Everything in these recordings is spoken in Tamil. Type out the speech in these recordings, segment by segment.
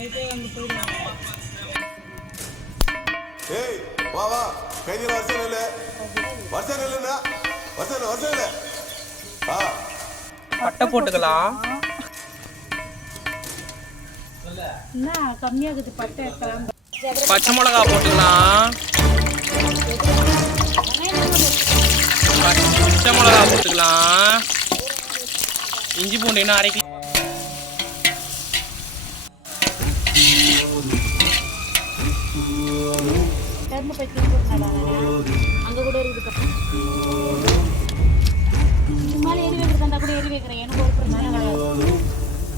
ஏய் வா வா கைதில வருஷம் இல்ல வருஷம் இல்லன்னா வருஷம் இல்ல பட்டை போட்டுக்கலாம். என்ன கம்மியாகுது பட்டை கிராம்பு. பச்சை மிளகா போட்டுக்கலாம். பச்சை மிளகா போட்டுக்கலாம். இஞ்சி பூண்டு இன்னும் அரைக்கலாம். அங்க கூட இருக்குது மேல ஏறி வைக்கிறதா கூட ஏறி வைக்கிறேன். எனக்கு ஒரு பிரச்சனை கிடையாது.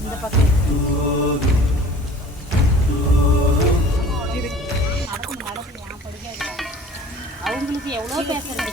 இந்த பக்கம் அவங்களுக்கு எவ்வளோ பேசுறது.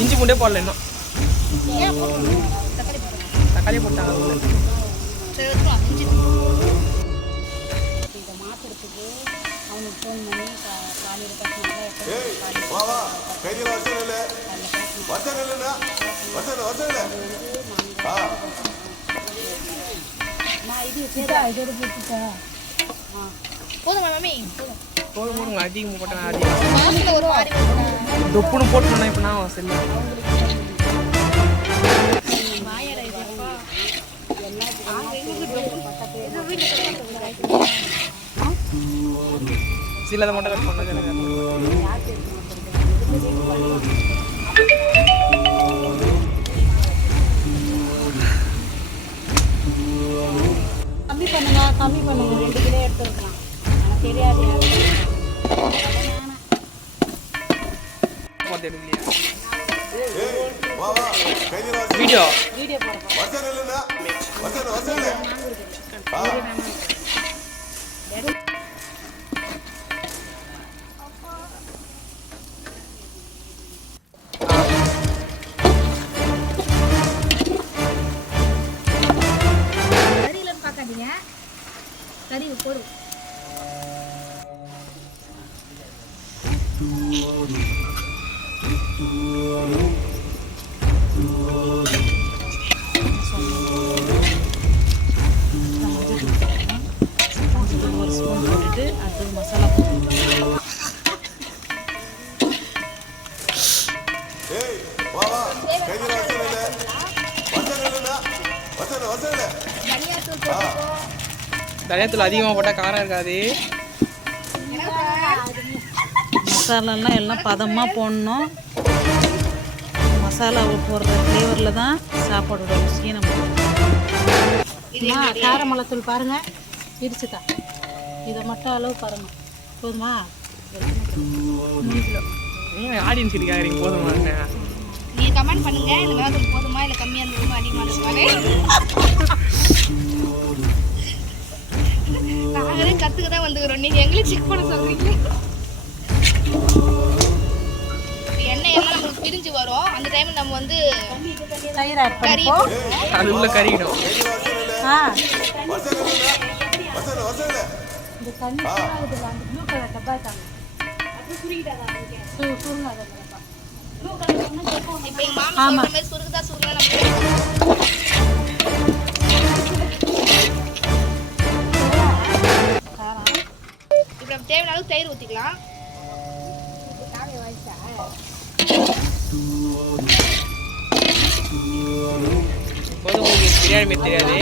இஞ்சி பூண்டே போடல இன்னும். தக்காளி போட்டாங்க. மாத்திரத்துக்கு அவனுக்கு ஃபோன் பண்ணி காலையில் இதோட போட்டுட்டேன். போதுமா மாமி? போதும் அதிகமாக போட்டேன். அதிகம் தொப்புன்னு போட்டுனா இப்போ நான் சரி சிலதை மட்டும் கட் பண்ணது எனக்கு. கம்மி பண்ணுங்க 2 கிலோ எடுத்துருக்கலாம். எனக்கு தெரியாது. வீடியோ கறியிலன்னு பார்க்காதீங்க. கறி போடும். ஒரு ஸ்பூன் போட்டுட்டு அடுத்தது மசாலா போட்டுக்கலாம். தனியாத்தூள் அதிகமாக போட்டால் காரம் இருக்காது. மசாலாலாம் எல்லாம் பதமாக போடணும். மசாலா போடுற ஃப்ளேவரில் தான் சாப்பாடோட ருசியை நம்ம கார மிளகாத்தூள் பாருங்கள் இடிச்சுக்கா. இதை மட்டும் அளவு பாருங்கள். போதுமா? 3 கிலோ. ஆடியன்ஸ் இருக்காங்க. போதுமா? நீங்க கமெண்ட் பண்ணுங்க. இந்த மிளகாத்தூள் போதுமா இல்லை கம்மியாக இருந்ததுமா அதிகமாக இருந்ததுமாவே. நாங்களே கற்றுக்க தான் வந்துக்கிறோம். நீங்கள் எங்களையும் செக் பண்ண சொல்கிறீங்க. எண்ணெய் எல்லாம் நம்மளுக்கு பிரிஞ்சு வரும். அந்த டைம் நம்ம வந்து கறி அது உள்ள கறிடும். இந்த தண்ணி அந்த ப்ளூ கலர் டப்பா இருக்காங்க. இப்போ எங்கள் மாமா சொல்கிற மாதிரி சுருக்குதா சுருக்குதா இப்போ தேவையான அளவுக்கு தயிர் ஊற்றிக்கலாம். பிரியாணி மீன் தெரியாது.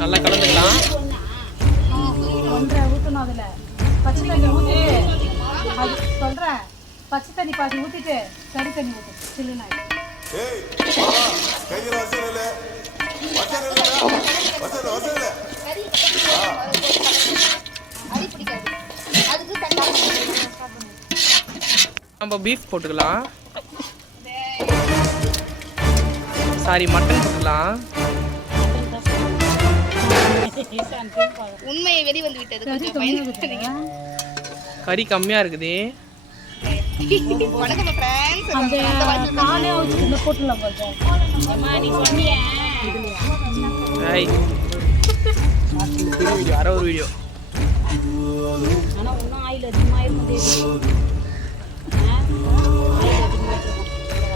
நல்லா கலந்துக்கலாம். 1.5 ஊற்றணும். அதில் பச்சை தண்ணி ஊற்றி சொல்கிறேன். பச்சை தண்ணி பாதி ஊற்றிட்டு கறி தண்ணி ஊற்று. சில்லுன்னு நம்ம பீஃப் போட்டுக்கலாம். சாரி, மட்டன் போட்டுக்கலாம். உண்மையை வெளி வந்து விட்டது. கொஞ்சம் பயந்துட்டீங்க. கறி கம்மியா இருக்குது. வணக்கம் ஃப்ரெண்ட்ஸ். அந்த காலே வச்சு இந்த போட்டுலாம் கொஞ்சம். அம்மா நீ சொன்னியே. ஐய். பெரிய வீடியோ, அரை ஒரு வீடியோ. ஆனா இன்னும் ஆயில் அதிகமாக இருக்கும்.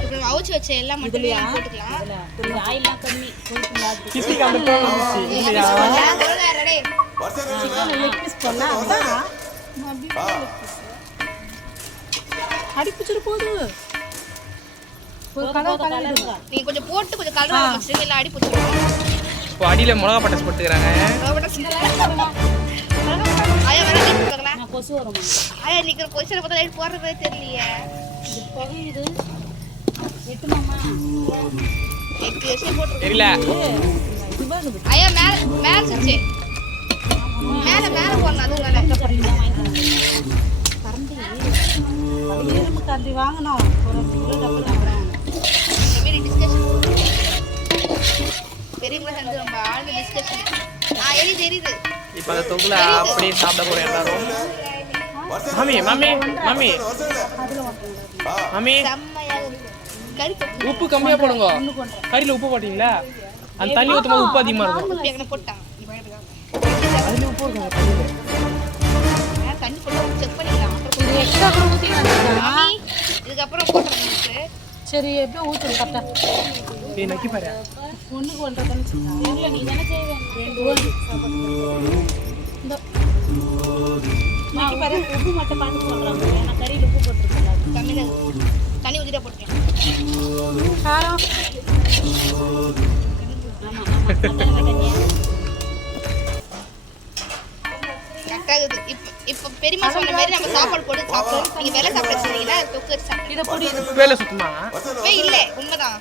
இப்போ அவுச்சு வச்ச எல்லாம் மட்டும் போட்டுக்கலாம். இது ஆயில்லாம் கம்மி. கிசி கம்பெனி வந்துச்சு இல்லையா? ரெடி. வருஷம் இல்லைன்னா லெக் பீஸ் போடலாம். அடிப்பிச்சிரு போது ஒரு கலர் நீ கொஞ்சம் போட்டு கொஞ்சம் கலர் வச்சிருங்க, இல்ல அடி புடிச்சிரும். இப்போ அடியில் மிளகா பட்டாசு போட்டுக்கிறாங்க. ஆயா வேற லைட் போடுங்களா? நான் கொசு வருமா ஆயா நிக்கிற பொசிஷனை பார்த்தா லைட் போடுறதே தெரியலையே. இது புகையுது. எட்டுமாமா எட்டு விஷயம் போட்டு தெரியல. இது பாருங்க. ஆயா மேல மேல சுச்சு மேல மேல போடணும். அது மேல கரண்டி அது இரும்பு கரண்டி வாங்கினோம். ஒரு கிலோ டப்பல் வாங்கினோம். பெரிய டிஸ்கஷன் பெரியவங்க சேர்ந்து ரொம்ப ஆழ்ந்த டிஸ்கஷன். எரியுது இப்போ அந்த தொகுல அப்படியே சாப்பிட போறோம் எல்லாரும். மாமி மாமி மாமி மாமி செம்மையாக இருக்கு. கறி தொக்கு உப்பு கம்மியா போடுங்க. கறியில உப்பு போட்டீங்களா? அந்த தண்ணி ஊற்றும் போது உப்பு அதிகமா இருக்கும். எங்கன போட்டான். அதுல உப்பு இருக்கும் தண்ணியில. தண்ணி போட்டு செக் பண்ணிக்கலாம். இது எக்ஸ்ட்ரா கூட ஊற்றிக்கலாம். மாமி இதுக்கப்புறம் போட்டுறேன். சரி எப்படியும் ஊற்றுரு கரெக்டாக. ஏய் நக்கி பாரு. ஒன்றுக்கு ஒன்றரை தானே தெரியல. நீ தானே செய்வேன். இந்த நக்கி பாரு. உப்பு மட்டும் பார்த்து சொல்கிறாங்க. நான் கறியில் உப்பு போட்டுருக்கேன். தண்ணி ஊற்றிட்டா போட்டுருக்கேன். காரம் ஆமாம் கரெக்டாகுது. இப்போ பெரியம்மா சொன்ன மாதிரி நம்ம சாப்பாடு போட்டு சாப்பிடுவோம். நீங்க வெள்ளை சாப்பிட சொன்னீங்கன்னா தொக்கு வச்சு சாப்பிடுங்க. இதை பொடி உப்பே சுத்தமா உப்பே இல்லை, உண்மைதான்.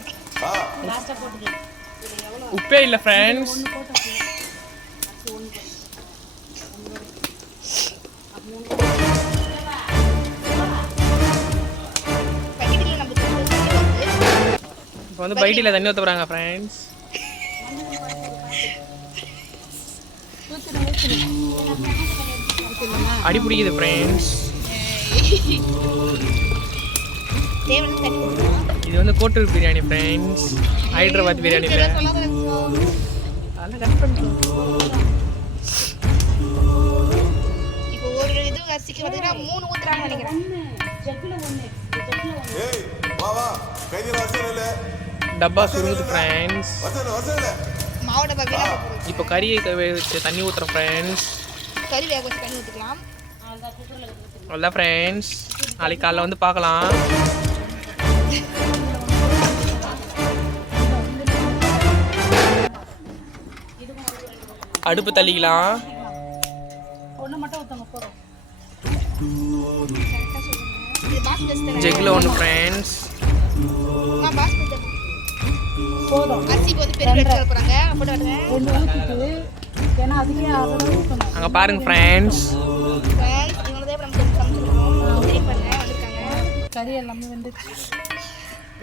லாஸ்ட்டாக போட்டுக்கலாம். உப்பே இல்லை ஃப்ரெண்ட்ஸ். பக்கெட்டில் நம்ம தண்ணி வந்து இப்போ வந்து பைட்டில் தண்ணி ஊற்ற போகிறாங்க ஃப்ரெண்ட்ஸ். அடி பிடிக்குது ஃப்ரெண்ட்ஸ். தேவையான தண்ணி ஊற்றலாம். இது வந்து கோட்டூர் பிரியாணி ஃப்ரெண்ட்ஸ். ஹைதராபாத் பிரியாணி இல்லை. அதெல்லாம் கட் பண்ணிக்கலாம். இப்போ ஒரு இது அரிசிக்கு பார்த்தீங்கன்னா 3 ஊத்துறாங்கன்னு நினைக்கிறேன். ஏய் வா வா கைதில வருஷம் இல்ல டப்பா சுருங்குது ஃப்ரெண்ட்ஸ். வருஷம் இல்ல மாவு டப்பா வீணா போகுது. இப்போ கறியை வச்சு தண்ணி ஊற்றுற ஃப்ரெண்ட்ஸ். கறி வேக வச்சு தண்ணி ஊற்றிக்கலாம். அவ்வளோதான் ஃப்ரெண்ட்ஸ். நாளைக்கு காலைல வந்து பார்க்கலாம். அடுப்பு தள்ளிக்கலாம். ஒன்று மட்டும் ஊற்றங்க போகிறோம். இது பாஸ்மதி ஜெக்கில் ஒன்று ஃப்ரெண்ட்ஸ். பாஸ்மதி போதும். அரிசிக்கு வந்து பெரிய எடுத்து போகிறாங்க. போட்டு வருவேன். 2 ஊற்றிட்டு ஏன்னா அதுக்கே அதெல்லாம் ஊற்றணும். அங்கே பாருங்க ஃப்ரெண்ட்ஸ். இவங்க தான் நம்ம சமைச்சிருக்கோம். வெயிட் பண்ண வந்திருக்காங்க. கறி எல்லாமே வெந்துச்சு.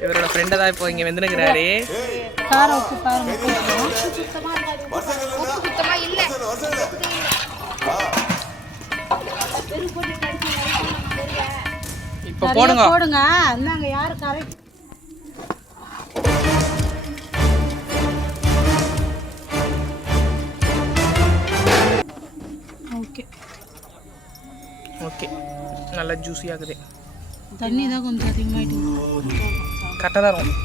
இவரோட ஃப்ரெண்டை தான் இப்போ இங்கே வந்துருக்கிறாரு. காரம் உப்பு பாருங்க. சுத்தமாக இருக்காது. உப்பு சுத்தமாக இல்லை. வருஷம் இல்ல இப்போ போடுங்க. போடுங்க. இந்தாங்க யாரு கரை ஓகே ஓகே நல்லா ஜூஸி ஆகுது. தண்ணி தான் கொஞ்சம் அதிகமாகிட்டு கரெக்டாக தான் இருக்கும்.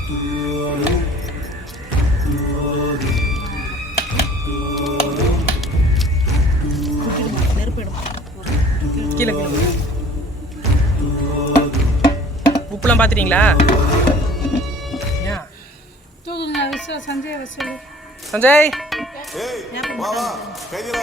நெருப்பிடும். கீழே கீழே உப்புலாம் பார்த்துட்டீங்களா? ஏன் தூக்குங்க. சஞ்சய் சஞ்சய் ஏய் வா வா கைதில